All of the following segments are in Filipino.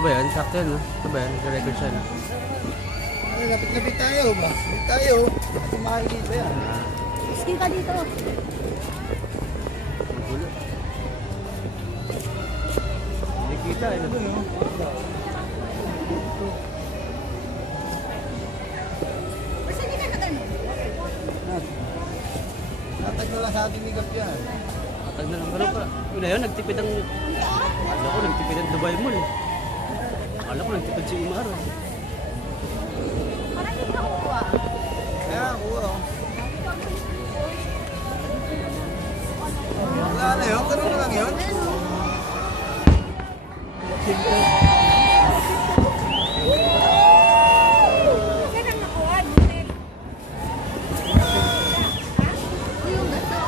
Ito ba yan? Sakto yan, no? Ito ba yan? Nag-record siya, no? Ay, lapit-lapit tayo ba? Lapit tayo. Kasi makikita yan. Ski ka dito. Gulo. Hindi kita, eh. Basta hindi ka na ganun. Natag na lang sa ating ligap yan. Matag na lang. Pero pa, yun na yun, nagtipid ang... Akala ko, nagtipid ang Dubai Mall, eh. Akala ko, nagtipid si Imar, eh. Parang hindi ka kukuha. Kaya, kuha oh. Wala na yun, ganun na lang yun. Saan ang nakuha? Hotel. Yung gato.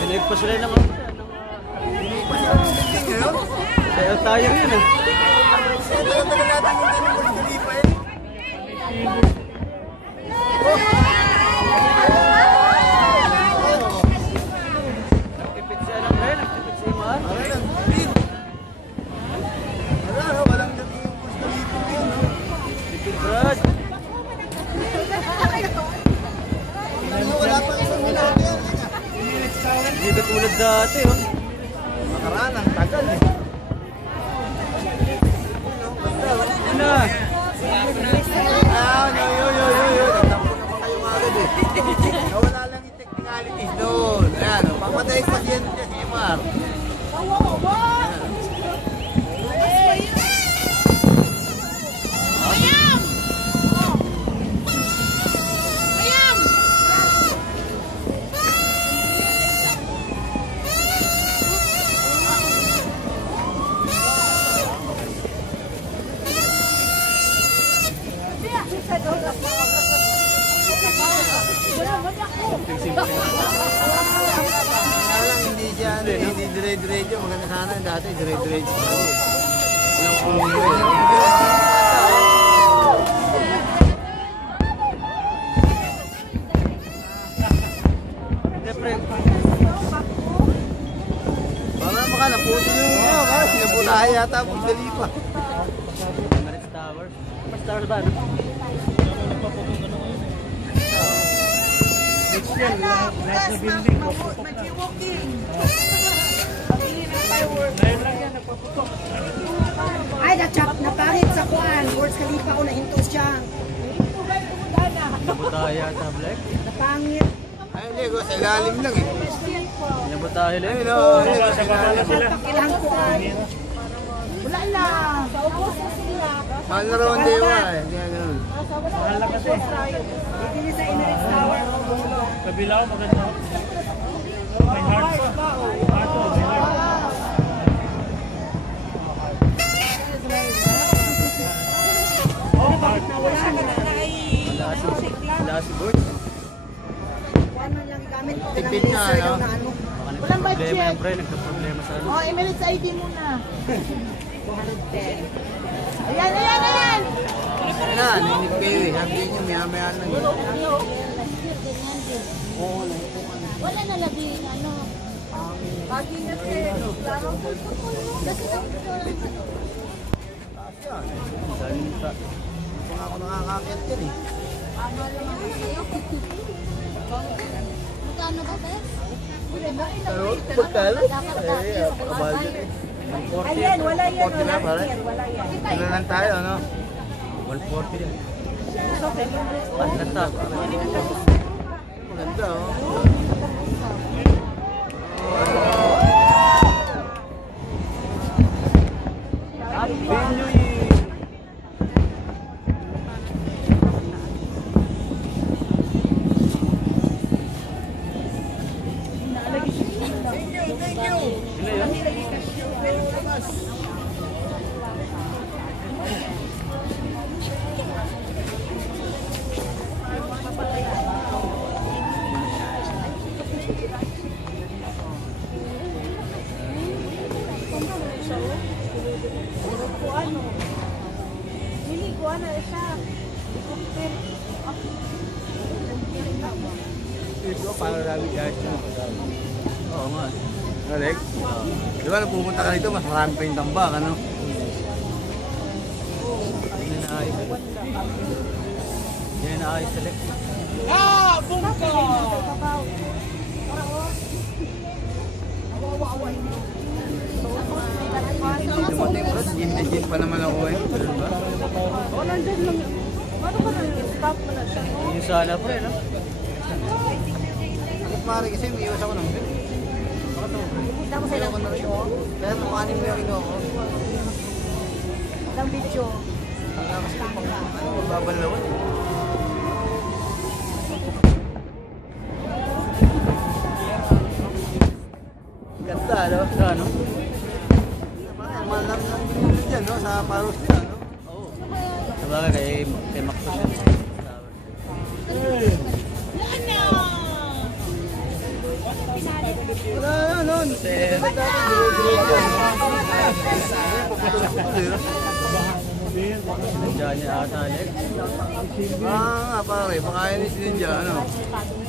Pinag pa sila ng... Hindi nyo yun? Kaya tayo yun, eh. Tagal-tagal natin yung ganun Burj Khalifa eh. Nagtipid si ano, eh. Nagtipid si Imar. Wala lang, speed. Wala, no? Walang dating yung Burj Khalifa yun, no? Tipid, Brad. Wala pang isang minuto yan. Hindi ka tulad dati, oh. Nakaraan, ang tagal eh. Ano? Ah, yo. Nagtampo naman kayo agad eh. Nawala lang yung technicalities doon. Ayan, pamatay yung pasyente niya, si Imar. Kaya lang hindi siya, hindi dire-diretso. Maganda sana dati, dire-diretso. Walang kumuloy. Siyempre, Baka baka naputo yung kaya sinabutahe yata ang dali pa. Emirates Towers. Emirates Towers ba? Ano? Next year, lahat na building. Mag-walking. Ngayon lang yan, nagpaputok. Ay, napangit sa kuan. Burj Khalifa ko nahinto siya. Nabutahe yata, Black. Napangit. Ay, hindi ko, sa ilalim lang eh. Nabutahe lang. Ayun o, sa ilalim sila. Ilang kuan. Wala lang. Sa ubos na sila. Mahal na raw ang dewa eh. Kaya ganun. Mahal na kasi. Hindi sa Emirates Tower. Kabila ko maganda. May heart pa. Heart po, may heart. Oh, heart. Wala si Burt. Kuan man lang gamit ko. Tipid na, laser no? daw na ano. Walang problema yan, pre. Nagka-problema sa ano. Oh, Emirates ID muna. 210. Ayan! Ayun na, ninig kayo eh. Sabi niyo, maya-maya lang yun. Wala na labi, ano. Pag-ingat kayo. Kasi Salita. Kung ako nakakakit yan eh. magkano ba, Bes? Pero, pagkala? Eh, kabal dyan eh. Ayan, wala yan. 40 na pare. Wala yan. Tignan lang tayo, no? 140 yan. Atlanta. Maganda oh. Happy New Year! Thank you. Ito, para namin guys. Oo nga. Alex? Di ba, nung pupunta ka rito, mas marami pa yung tambak, ano? Yan na ayos select. Dumating bro, gin na gin pa naman ako eh. Ganun ba? Yung sana pre, no? Bakit maaari kasi may iwas ako ng bill. Tama sa ilang video. Kaya tumanin mo yung ino ko. Ilang video. Kasi magbabalawan. Ganda, no? Ano? Malam ng binili dyan, no? Sa Paros nila, no? Oo. Sabagay kay Macros yan. Wala na, no? Sir. Sinadya niya ata Alex. Nga, pare, pakain ni Sinidya, ano?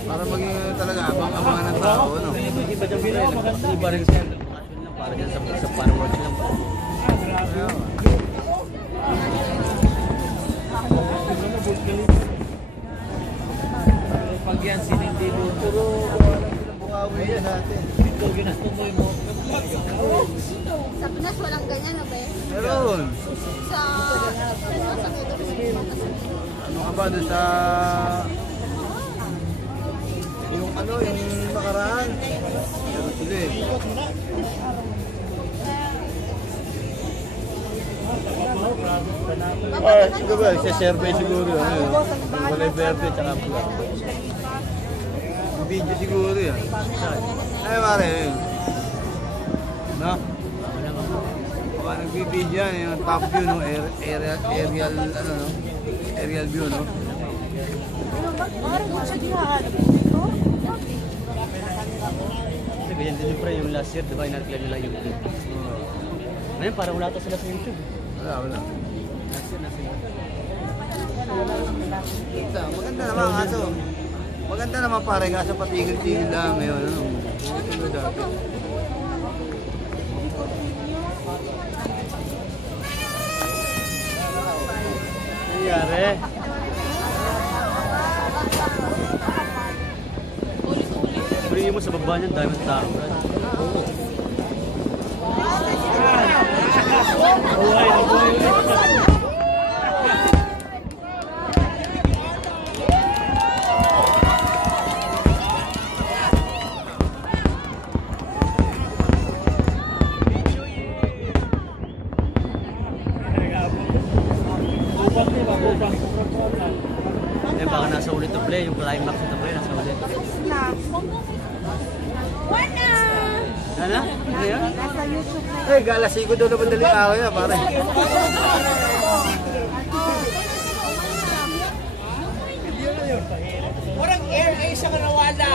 Para maging talaga abang-abangan ng tao, no? Iba dyan pre, iba rin siya. Nag-passion lang para dyan sa fireworks lang. Pag yan sinindi mo, puro Bukawi yan sa atin. ito ginatumoy mo. Sa Pinas walang ganyan, no, be? Meron. Sa Ano ka ba doon sa... Yung ano, yung nakaraan. Meron sila eh. Siguro ba, isa-survey siguro. Ano yun? Kulay verde tsaka pula. Video siguro yan. Ay, mare. No? Baka nagbibideo yan, yung top view, no? Aerial, ano, no? Aerial view, no? Kasi ganyan din yung pre, yung last year, di ba, inarklan nila YouTube. Ngayon, parang wala to sila sa YouTube. Wala. Last year, nasa YouTube. Maganda naman, kaso. Maganda naman pare, kaso patigil-tigil lang ngayon, ano? Ano dati? Nangyari. Bring mo sa baba niyan, dami ng tao, Brad. Eh, baka nasa ulit to play, yung climax ito play, nasa ulit. Ano? Ano yun? Eh, galasigo daw na madaling araw yan, pare. Walang air ay sa kanawala.